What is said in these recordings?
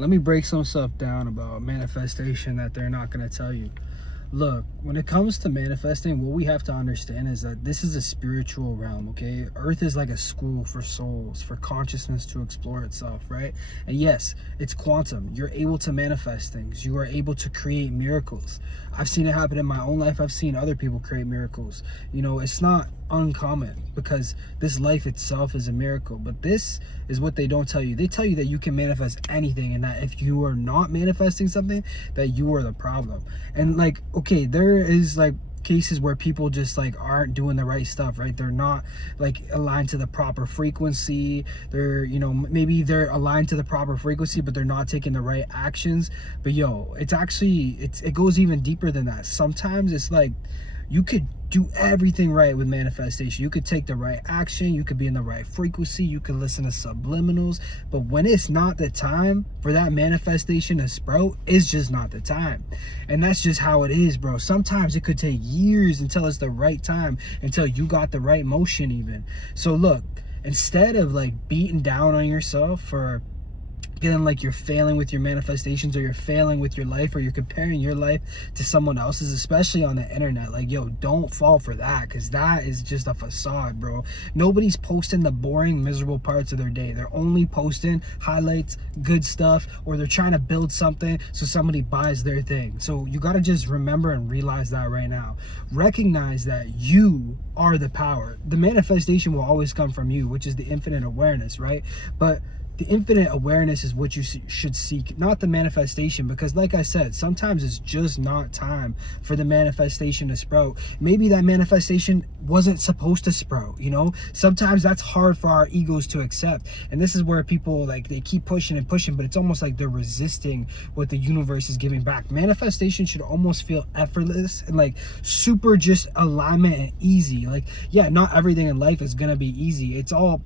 let me break some stuff down about manifestation that they're not going to tell you. Look, when it comes to manifesting, what we have to understand is that this is a spiritual realm, okay? Earth is like a school for souls, for consciousness to explore itself, right? And yes, it's quantum. You're able to manifest things. You are able to create miracles. I've seen it happen in my own life. I've seen other people create miracles. You know, it's not uncommon because this life itself is a miracle. But this is what they don't tell you. They tell you that you can manifest anything, and that if you are not manifesting something, that you are the problem. And like, okay, there is like cases where people just like aren't doing the right stuff, right? They're not like aligned to the proper frequency. They're, you know, maybe they're aligned to the proper frequency, but they're not taking the right actions. But yo, it's actually, it goes even deeper than that. Sometimes it's like you could do everything right with manifestation. You could take the right action. You could be in the right frequency. You could listen to subliminals. But when it's not the time for that manifestation to sprout, it's just not the time. And that's just how it is, bro. Sometimes it could take years until it's the right time, until you got the right motion even. So look, instead of like beating down on yourself for feeling like you're failing with your manifestations, or you're failing with your life, or you're comparing your life to someone else's, especially on the internet, like, yo, don't fall for that, because that is just a facade, bro. Nobody's posting the boring, miserable parts of their day. They're only posting highlights, good stuff, or they're trying to build something so somebody buys their thing. So you got to just remember and realize that right now. Recognize that you are the power. The manifestation will always come from you, which is the infinite awareness, right? But the infinite awareness is what you should seek, not the manifestation, because like I said, sometimes it's just not time for the manifestation to sprout. Maybe that manifestation wasn't supposed to sprout, you know? Sometimes that's hard for our egos to accept. And this is where people, like, they keep pushing and pushing, but it's almost like they're resisting what the universe is giving back. Manifestation should almost feel effortless and like super just alignment and easy. Like, yeah, not everything in life is gonna be easy. It's all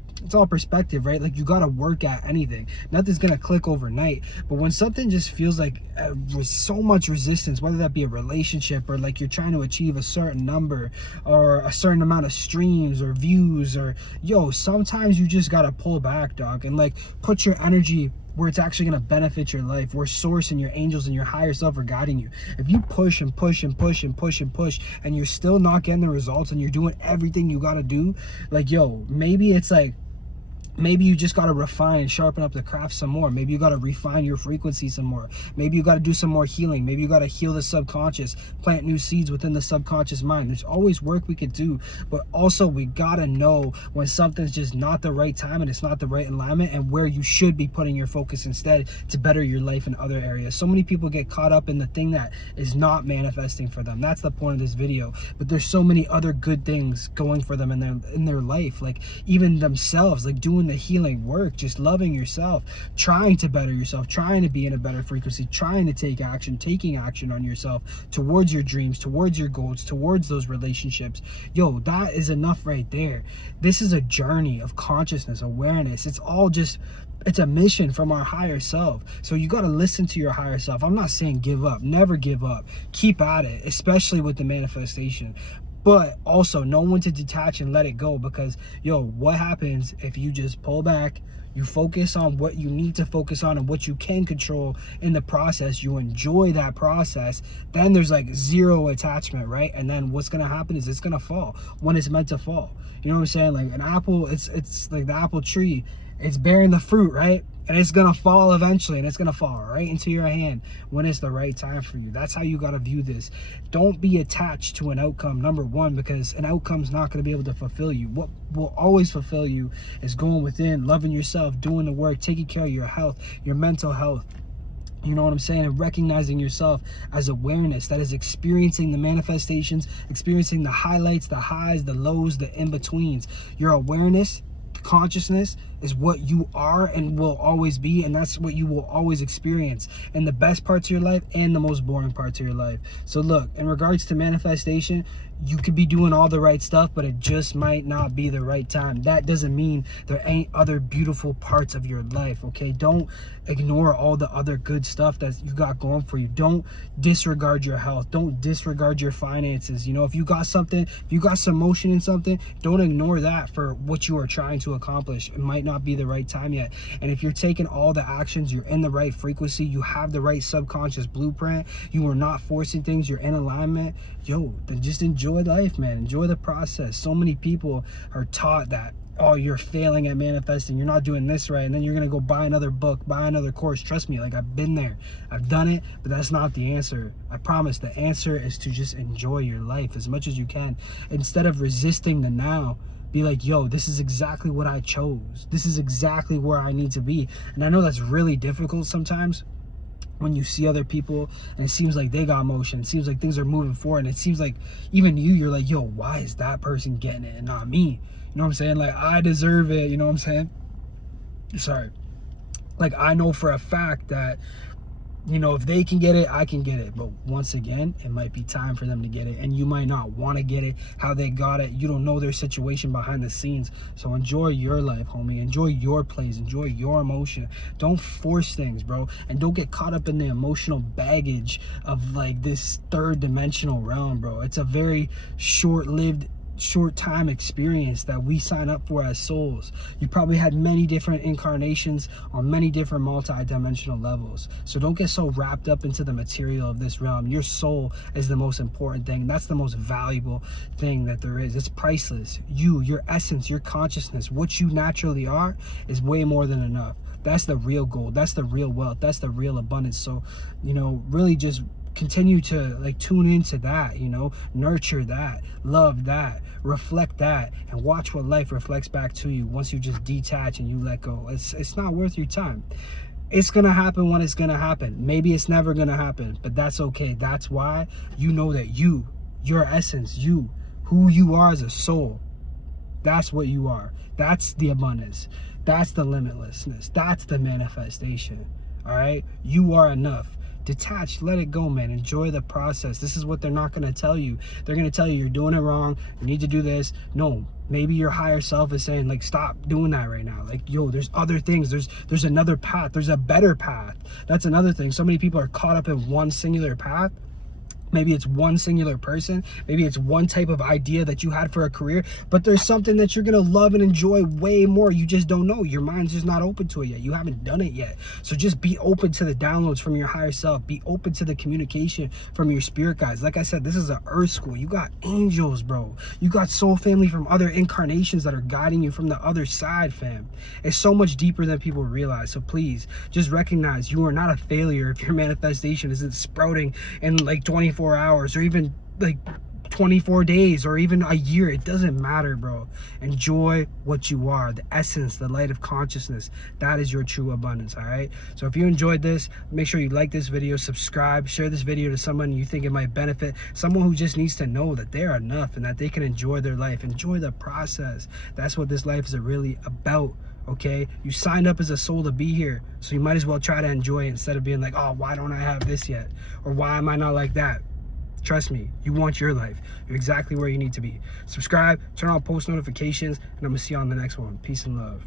perspective, right? Like, you got to work at anything. Nothing's gonna click overnight. But when something just feels like with so much resistance, whether that be a relationship, or like you're trying to achieve a certain number or a certain amount of streams or views, or yo, sometimes you just got to pull back, dog, and like put your energy where it's actually going to benefit your life, where source and your angels and your higher self are guiding you. If you push and push and push and push and push and you're still not getting the results, and you're doing everything you got to do, like, yo, maybe it's like, maybe you just got to refine and sharpen up the craft some more. Maybe you got to refine your frequency some more. Maybe you got to do some more healing. Maybe you got to heal the subconscious, plant new seeds within the subconscious mind. There's always work we could do, but also we got to know when something's just not the right time and it's not the right alignment, and where you should be putting your focus instead to better your life in other areas. So many people get caught up in the thing that is not manifesting for them. That's the point of this video. But there's so many other good things going for them in their life, like even themselves, like doing the healing work, just loving yourself, trying to better yourself, trying to be in a better frequency, trying to take action, taking action on yourself towards your dreams, towards your goals, towards those relationships. Yo, that is enough right there. This is a journey of consciousness, awareness. It's all just, it's a mission from our higher self. So you got to listen to your higher self. I'm not saying give up, never give up, keep at it, especially with the manifestation. But also know when to detach and let it go, because yo, what happens if you just pull back, you focus on what you need to focus on and what you can control in the process, you enjoy that process, then there's like zero attachment, right? And then what's gonna happen is it's gonna fall when it's meant to fall. You know what I'm saying? Like an apple, it's like the apple tree, it's bearing the fruit, right? And it's gonna fall eventually, and it's gonna fall right into your hand when it's the right time for you. That's how you gotta view this. Don't be attached to an outcome, number one, because an outcome's not gonna be able to fulfill you. What will always fulfill you is going within, loving yourself, doing the work, taking care of your health, your mental health. You know what I'm saying? And recognizing yourself as awareness that is experiencing the manifestations, experiencing the highlights, the highs, the lows, the in-betweens. Your awareness, consciousness, is what you are and will always be, and that's what you will always experience in the best parts of your life and the most boring parts of your life. So look, in regards to manifestation, You could be doing all the right stuff, but it just might not be the right time. That doesn't mean there ain't other beautiful parts of your life, okay? Don't ignore all the other good stuff that you got going for you. Don't disregard your health. Don't disregard your finances. You know, if you got something, if you got some motion in something, don't ignore that for what you are trying to accomplish. It might not be the right time yet. And if you're taking all the actions, you're in the right frequency, you have the right subconscious blueprint, you are not forcing things, you're in alignment, yo, then just enjoy life, man. Enjoy the process. So many people are taught that, oh, you're failing at manifesting, you're not doing this right, and then you're gonna go buy another book, buy another course. Trust me, like, I've been there, I've done it, but that's not the answer. I promise the answer is to just enjoy your life as much as you can. Instead of resisting the now, be like, yo, this is exactly what I chose, this is exactly where I need to be. And I know that's really difficult sometimes when you see other people and it seems like they got motion, it seems like things are moving forward, and it seems like even you're like, yo, why is that person getting it and not me? You know what I'm saying? Like, I deserve it, you know what I'm saying? Sorry. Like, I know for a fact that, you know, if they can get it, I can get it. But once again, it might be time for them to get it, and you might not want to get it how they got it. You don't know their situation behind the scenes. So enjoy your life, homie. Enjoy your plays. Enjoy your emotion. Don't force things, bro. And don't get caught up in the emotional baggage of like this third dimensional realm, bro. It's a very short-lived, short time experience that we sign up for as souls. You probably had many different incarnations on many different multi-dimensional levels. So don't get so wrapped up into the material of this realm. Your soul is the most important thing. That's the most valuable thing that there is. It's priceless. You, your essence, your consciousness, what you naturally are is way more than enough. That's the real gold. That's the real wealth. That's the real abundance. So, you know, really just continue to like tune into that, you know, nurture that, love that, reflect that, and watch what life reflects back to you once you just detach and you let go. It's not worth your time. It's gonna happen when it's gonna happen. Maybe it's never gonna happen, but that's okay. That's why you know that you, your essence, you, who you are as a soul, that's what you are. That's the abundance. That's the limitlessness. That's the manifestation. All right, you are enough. Detach, let it go, man. Enjoy the process. This is what they're not going to tell you. They're going to tell you you're doing it wrong, you need to do this. No, maybe your higher self is saying, like, stop doing that right now. Like, yo, there's other things, there's another path, there's a better path. That's another thing. So many people are caught up in one singular path. Maybe it's one singular person, maybe it's one type of idea that you had for a career, but there's something that you're gonna love and enjoy way more. You just don't know. Your mind's just not open to it yet. You haven't done it yet. So just be open to the downloads from your higher self. Be open to the communication from your spirit guides. Like I said, this is an earth school. You got angels, bro. You got soul family from other incarnations that are guiding you from the other side, fam. It's so much deeper than people realize. So please just recognize you are not a failure if your manifestation isn't sprouting in like 24 hours or even like 24 days or even a year. It doesn't matter, bro. Enjoy what you are, the essence, the light of consciousness. That is your true abundance. All right, so if you enjoyed this, make sure you like this video, subscribe, share this video to someone you think it might benefit, someone who just needs to know that they're enough and that they can enjoy their life, enjoy the process. That's what this life is really about. Okay, you signed up as a soul to be here, so you might as well try to enjoy it instead of being like, oh, why don't I have this yet, or why am I not like that? Trust me, you want your life. You're exactly where you need to be. Subscribe, turn on post notifications, and I'm gonna see you on the next one. Peace and love.